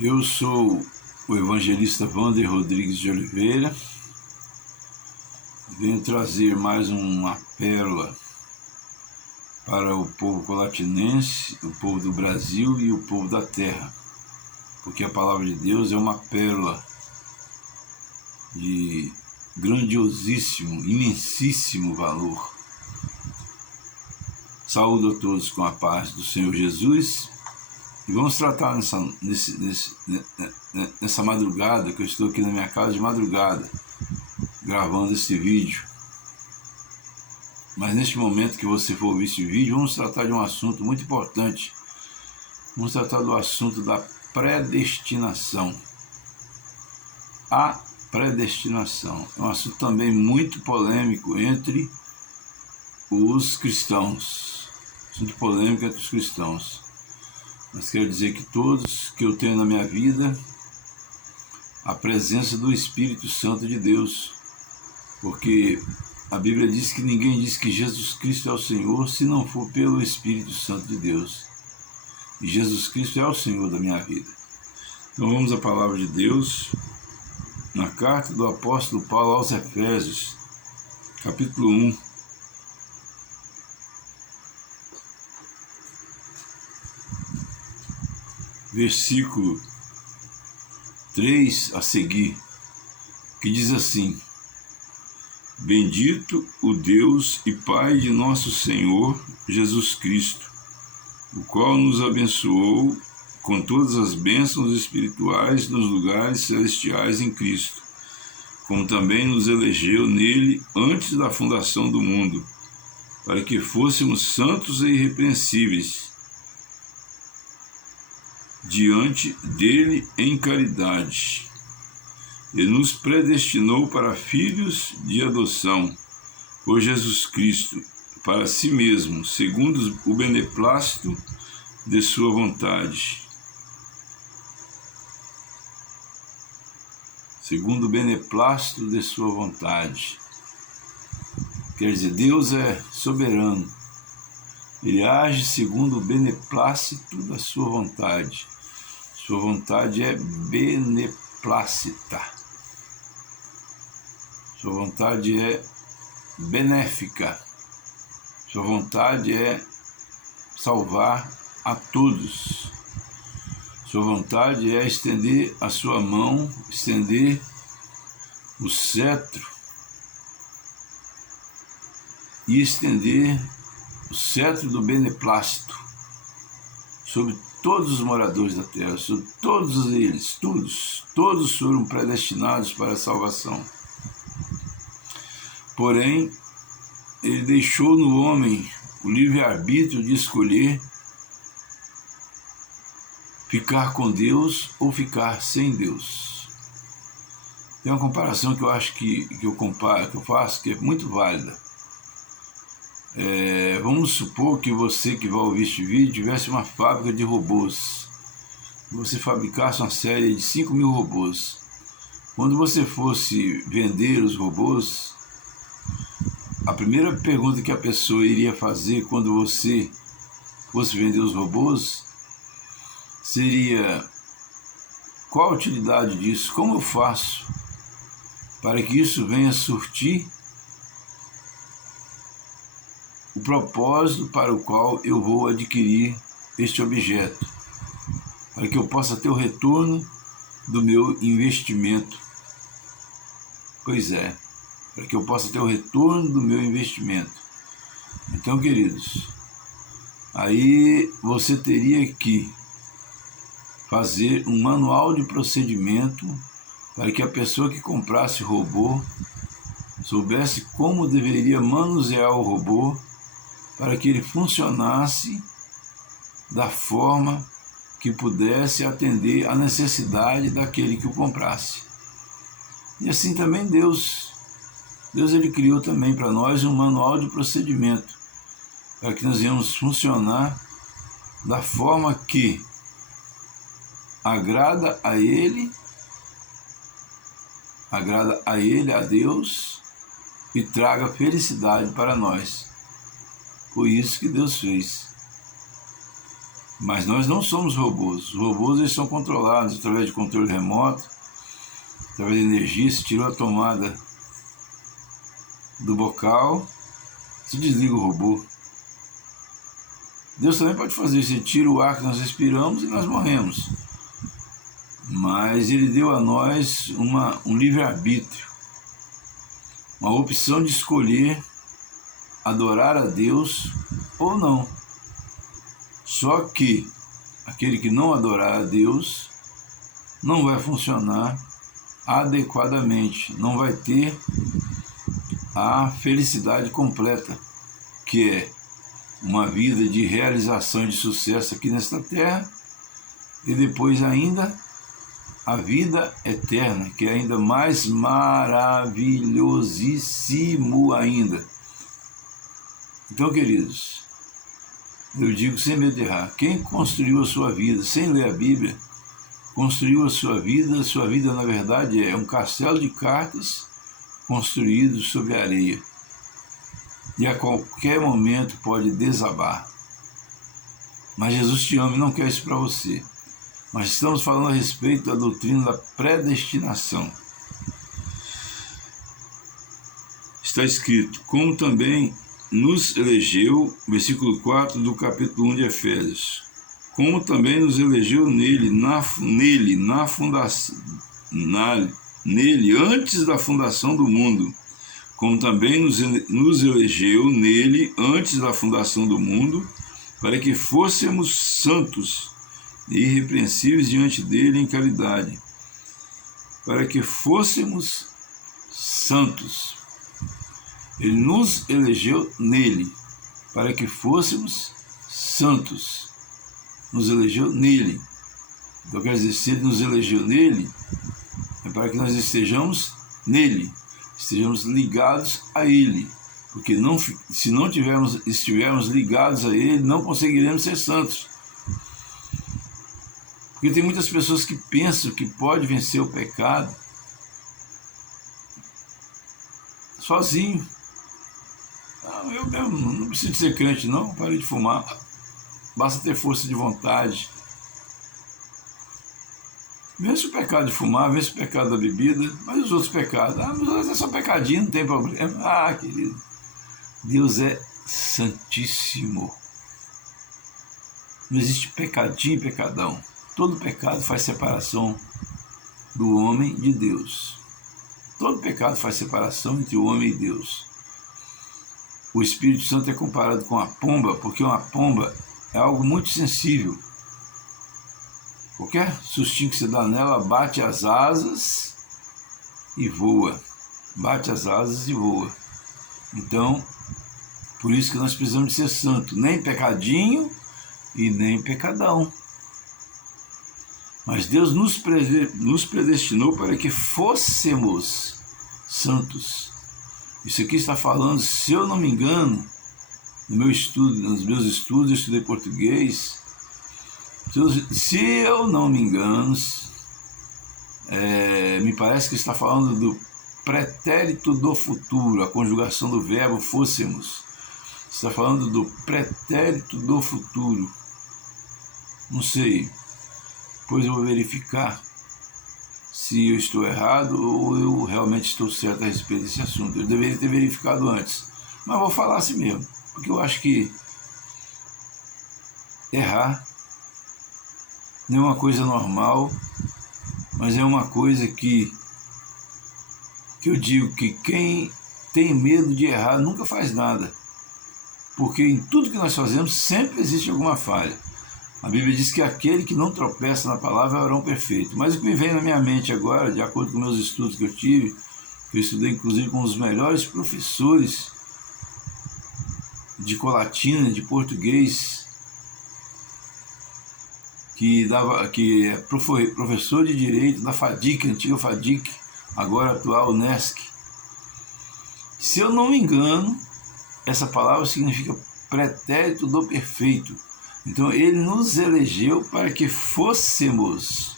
Eu sou o evangelista Wander Rodrigues de Oliveira. Venho trazer mais uma pérola para o povo colatinense, o povo do Brasil e o povo da terra, porque a palavra de Deus é uma pérola de grandiosíssimo, imensíssimo valor. Saúdo a todos com a paz do Senhor Jesus. E vamos tratar nessa madrugada, que eu estou aqui na minha casa de madrugada, gravando esse vídeo. Mas neste momento que você for ouvir esse vídeo, vamos tratar de um assunto muito importante. Vamos tratar do assunto da predestinação. A predestinação é um assunto também muito polêmico entre os cristãos. Assunto polêmico entre os cristãos. Mas quero dizer que todos que eu tenho na minha vida, a presença do Espírito Santo de Deus, porque a Bíblia diz que ninguém diz que Jesus Cristo é o Senhor se não for pelo Espírito Santo de Deus. E Jesus Cristo é o Senhor da minha vida. Então vamos à palavra de Deus, na carta do apóstolo Paulo aos Efésios, capítulo 1. Versículo 3 a seguir, que diz assim: Bendito o Deus e Pai de nosso Senhor Jesus Cristo, o qual nos abençoou com todas as bênçãos espirituais nos lugares celestiais em Cristo, como também nos elegeu nele antes da fundação do mundo, para que fôssemos santos e irrepreensíveis diante dele em caridade. Ele nos predestinou para filhos de adoção por Jesus Cristo, para si mesmo, segundo o beneplácito de sua vontade. Segundo o beneplácito de sua vontade. Quer dizer, Deus é soberano. Ele age segundo o beneplácito da sua vontade. Sua vontade é beneplácita. Sua vontade é benéfica. Sua vontade é salvar a todos. Sua vontade é estender a sua mão, estender o cetro e estender o cetro do beneplácito sobre todos os moradores da terra, sobre todos eles, todos foram predestinados para a salvação. Porém, ele deixou no homem o livre-arbítrio de escolher ficar com Deus ou ficar sem Deus. Tem uma comparação que eu acho que eu faço, que é muito válida. Vamos supor que você que vai ouvir este vídeo tivesse uma fábrica de robôs. Você fabricasse uma série de 5.000 robôs. Quando você fosse vender os robôs, a primeira pergunta que a pessoa iria fazer quando você fosse vender os robôs seria: qual a utilidade disso? Como eu faço para que isso venha surtir o propósito para o qual eu vou adquirir este objeto, para que eu possa ter o retorno do meu investimento. Pois é, para que eu possa ter o retorno do meu investimento. Então, queridos, aí você teria que fazer um manual de procedimento para que a pessoa que comprasse o robô soubesse como deveria manusear o robô para que ele funcionasse da forma que pudesse atender a necessidade daquele que o comprasse. E assim também Deus ele criou também para nós um manual de procedimento, para que nós venhamos funcionar da forma que agrada a Ele, a Deus, e traga felicidade para nós. Foi isso que Deus fez. Mas nós não somos robôs. Os robôs eles são controlados através de controle remoto, através de energia. Se tirou a tomada do bocal, se desliga o robô. Deus também pode fazer isso. Ele tira o ar que nós respiramos e nós morremos. Mas Ele deu a nós um livre-arbítrio, uma opção de escolher adorar a Deus ou não. Só que aquele que não adorar a Deus não vai funcionar adequadamente, não vai ter a felicidade completa, que é uma vida de realização e de sucesso aqui nesta terra, e depois ainda a vida eterna, que é ainda mais maravilhosíssimo ainda. Então, queridos, eu digo sem medo de errar, quem construiu a sua vida sem ler a Bíblia, construiu a sua vida na verdade é um castelo de cartas construído sobre a areia. E a qualquer momento pode desabar. Mas Jesus te ama e não quer isso para você. Mas estamos falando a respeito da doutrina da predestinação. Está escrito, como também nos elegeu, versículo 4 do capítulo 1 de Efésios, como também nos elegeu nele antes da fundação do mundo, como também nos elegeu nele antes da fundação do mundo, para que fôssemos santos e irrepreensíveis diante dele em caridade. Para que fôssemos santos. Ele nos elegeu nele, para que fôssemos santos. Nos elegeu nele. Então quer dizer, se ele nos elegeu nele, é para que nós estejamos nele, estejamos ligados a ele, porque se não estivermos ligados a ele, não conseguiremos ser santos. Porque tem muitas pessoas que pensam que pode vencer o pecado sozinho. Eu mesmo não preciso ser crente não, parei de fumar, basta ter força de vontade. Vence o pecado de fumar, vence o pecado da bebida, mas os outros pecados, mas é só pecadinho, não tem problema. Querido, Deus é santíssimo. Não existe pecadinho e pecadão. Todo pecado faz separação do homem de Deus. Todo pecado faz separação entre o homem e Deus. O Espírito Santo é comparado com a pomba, porque uma pomba é algo muito sensível. Qualquer sustinho que você dá nela, bate as asas e voa. Bate as asas e voa. Então, por isso que nós precisamos de ser santo. Nem pecadinho e nem pecadão. Mas Deus nos predestinou para que fôssemos santos. Isso aqui está falando, se eu não me engano, nos meus estudos, eu estudei português. Se eu não me engano, me parece que está falando do pretérito do futuro, a conjugação do verbo fôssemos. Está falando do pretérito do futuro. Não sei, depois eu vou verificar se eu estou errado ou eu realmente estou certo a respeito desse assunto. Eu deveria ter verificado antes, mas vou falar assim mesmo, porque eu acho que errar não é uma coisa normal, mas é uma coisa que eu digo que quem tem medo de errar nunca faz nada, porque em tudo que nós fazemos sempre existe alguma falha. A Bíblia diz que aquele que não tropeça na palavra é varão perfeito. Mas o que me vem na minha mente agora, de acordo com meus estudos que eu tive, que eu estudei inclusive com os melhores professores de colatina, de português, que é professor de direito da FADIC, antiga FADIC, agora atual UNESC. Se eu não me engano, essa palavra significa pretérito do perfeito. Então ele nos elegeu para que fôssemos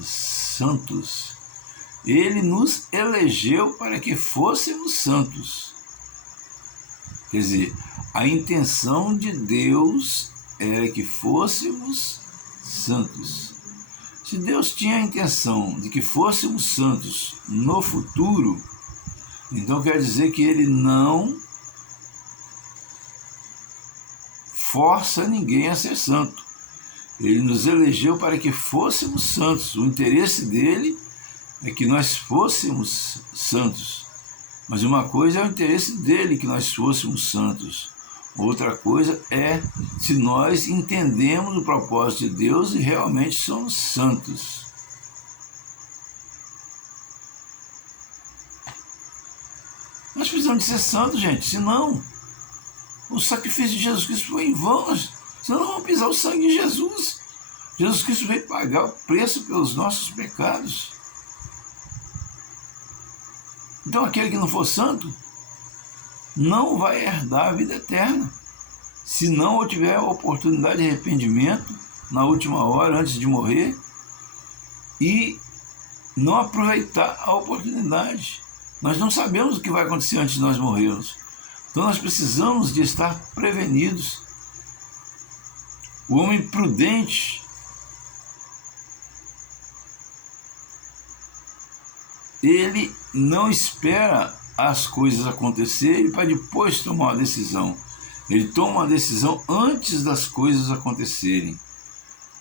santos. Ele nos elegeu para que fôssemos santos. Quer dizer, a intenção de Deus era que fôssemos santos. Se Deus tinha a intenção de que fôssemos santos no futuro, então quer dizer que Ele não força ninguém a ser santo. Ele nos elegeu para que fôssemos santos. O interesse dele é que nós fôssemos santos. Mas uma coisa é o interesse dele que nós fôssemos santos. Outra coisa é se nós entendemos o propósito de Deus e realmente somos santos. Nós precisamos de ser santos, gente, senão o sacrifício de Jesus Cristo foi em vão. Senão nós vamos pisar o sangue de Jesus. Jesus Cristo veio pagar o preço pelos nossos pecados. Então aquele que não for santo não vai herdar a vida eterna. Se não tiver a oportunidade de arrependimento na última hora, antes de morrer, e não aproveitar a oportunidade. Nós não sabemos o que vai acontecer antes de nós morrermos. Então nós precisamos de estar prevenidos. O homem prudente, ele não espera as coisas acontecerem para depois tomar uma decisão. Ele toma uma decisão antes das coisas acontecerem.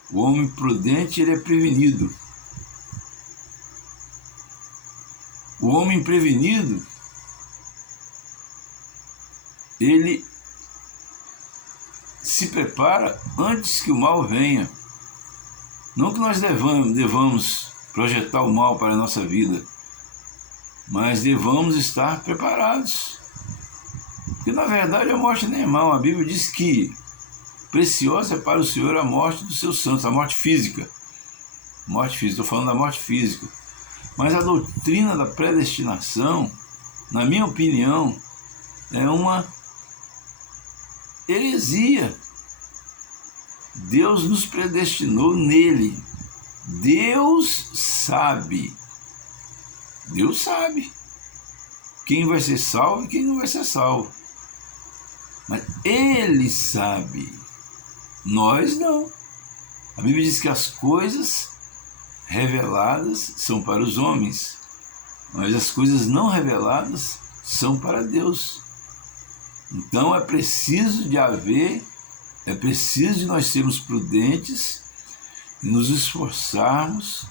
O homem prudente, ele é prevenido. O homem prevenido, ele se prepara antes que o mal venha. Não que nós devamos projetar o mal para a nossa vida, mas devamos estar preparados. Porque na verdade a morte nem é mal. A Bíblia diz que preciosa é para o Senhor a morte dos seus santos, a morte física. Morte física, estou falando da morte física. Mas a doutrina da predestinação, na minha opinião, é uma heresia. Deus nos predestinou nele. Deus sabe quem vai ser salvo e quem não vai ser salvo. Mas Ele sabe, nós não. A Bíblia diz que as coisas reveladas são para os homens, mas as coisas não reveladas são para Deus. Então é preciso de nós sermos prudentes e nos esforçarmos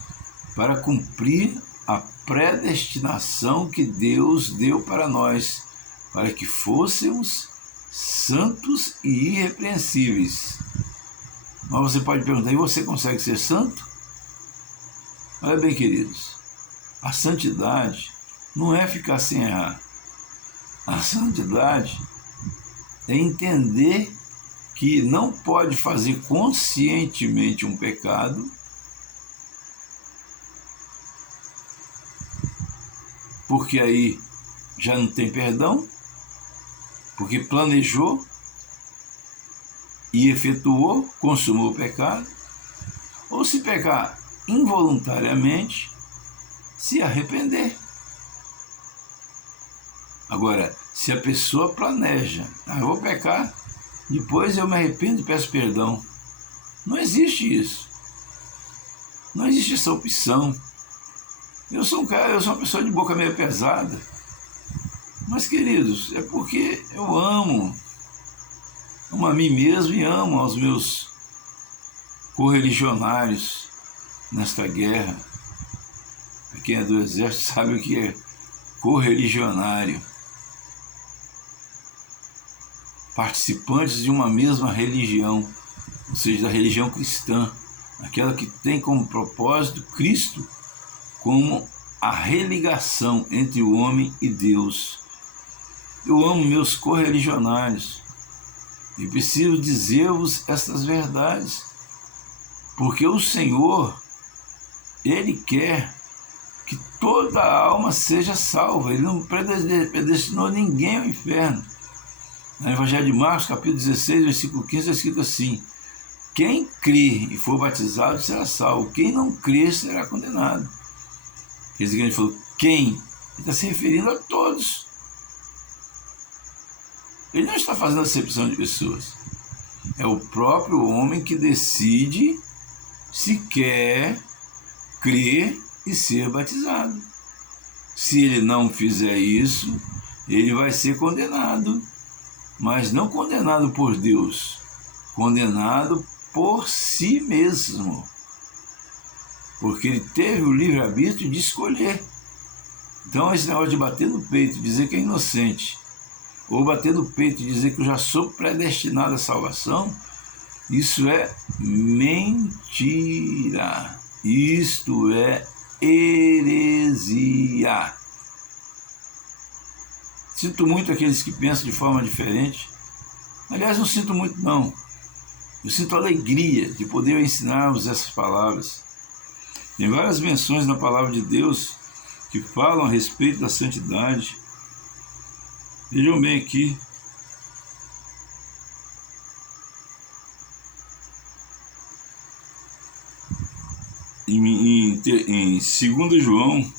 para cumprir a predestinação que Deus deu para nós, para que fôssemos santos e irrepreensíveis. Mas você pode perguntar, e você consegue ser santo? Olha bem, queridos, a santidade não é ficar sem errar. A santidade é entender que não pode fazer conscientemente um pecado, porque aí já não tem perdão, porque planejou e efetuou, consumou o pecado, ou se pecar involuntariamente, se arrepender. Agora, se a pessoa planeja, eu vou pecar, depois eu me arrependo e peço perdão, não existe isso. Não existe essa opção. Eu sou uma pessoa de boca meio pesada, mas, queridos, é porque eu amo a mim mesmo e amo aos meus correligionários nesta guerra. Quem é do exército sabe o que é correligionário. Participantes de uma mesma religião, ou seja, da religião cristã, aquela que tem como propósito Cristo como a religação entre o homem e Deus. Eu amo meus correligionários e preciso dizer-vos estas verdades, porque o Senhor, Ele quer que toda a alma seja salva. Ele não predestinou ninguém ao inferno. No Evangelho de Marcos, capítulo 16, versículo 15, é escrito assim: quem crê e for batizado será salvo, quem não crê será condenado. Quer dizer que ele falou quem? Ele está se referindo a todos. Ele não está fazendo acepção de pessoas. É o próprio homem que decide se quer crer e ser batizado. Se ele não fizer isso, ele vai ser condenado, mas não condenado por Deus, condenado por si mesmo, porque ele teve o livre-arbítrio de escolher. Então esse negócio de bater no peito e dizer que é inocente, ou bater no peito e dizer que eu já sou predestinado à salvação, isso é mentira. Isto é heresia. Sinto muito aqueles que pensam de forma diferente. Aliás, não sinto muito, não. Eu sinto alegria de poder ensinar-vos essas palavras. Tem várias menções na palavra de Deus que falam a respeito da santidade. Vejam bem aqui. Em 2 João,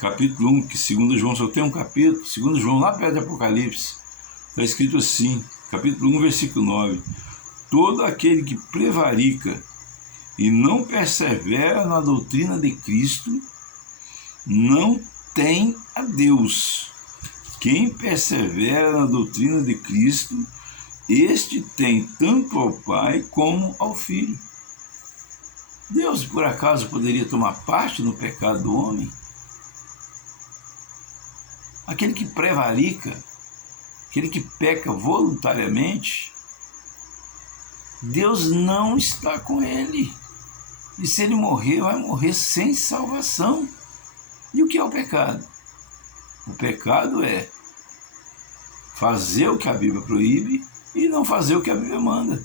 capítulo 1, que 2 João só tem um capítulo, 2 João lá perto de Apocalipse, está escrito assim, capítulo 1, versículo 9: todo aquele que prevarica e não persevera na doutrina de Cristo não tem a Deus. Quem persevera na doutrina de Cristo, este tem tanto ao Pai como ao Filho. Deus, por acaso, poderia tomar parte no pecado do homem? Aquele que prevarica, aquele que peca voluntariamente, Deus não está com ele. E se ele morrer, vai morrer sem salvação. E o que é o pecado? O pecado é fazer o que a Bíblia proíbe e não fazer o que a Bíblia manda.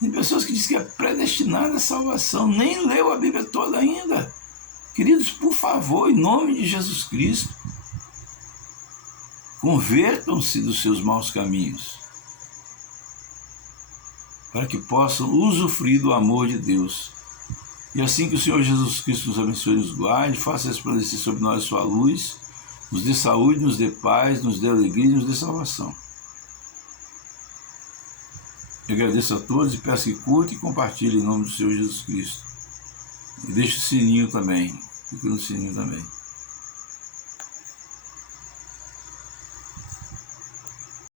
Tem pessoas que dizem que é predestinada à salvação, nem leu a Bíblia toda ainda. Queridos, por favor, em nome de Jesus Cristo, convertam-se dos seus maus caminhos, para que possam usufruir do amor de Deus. E assim que o Senhor Jesus Cristo nos abençoe e nos guarde, faça resplandecer sobre nós sua luz, nos dê saúde, nos dê paz, nos dê alegria e nos dê salvação. Eu agradeço a todos e peço que curtem e compartilhem em nome do Senhor Jesus Cristo. E deixe o sininho também. Fique no sininho também.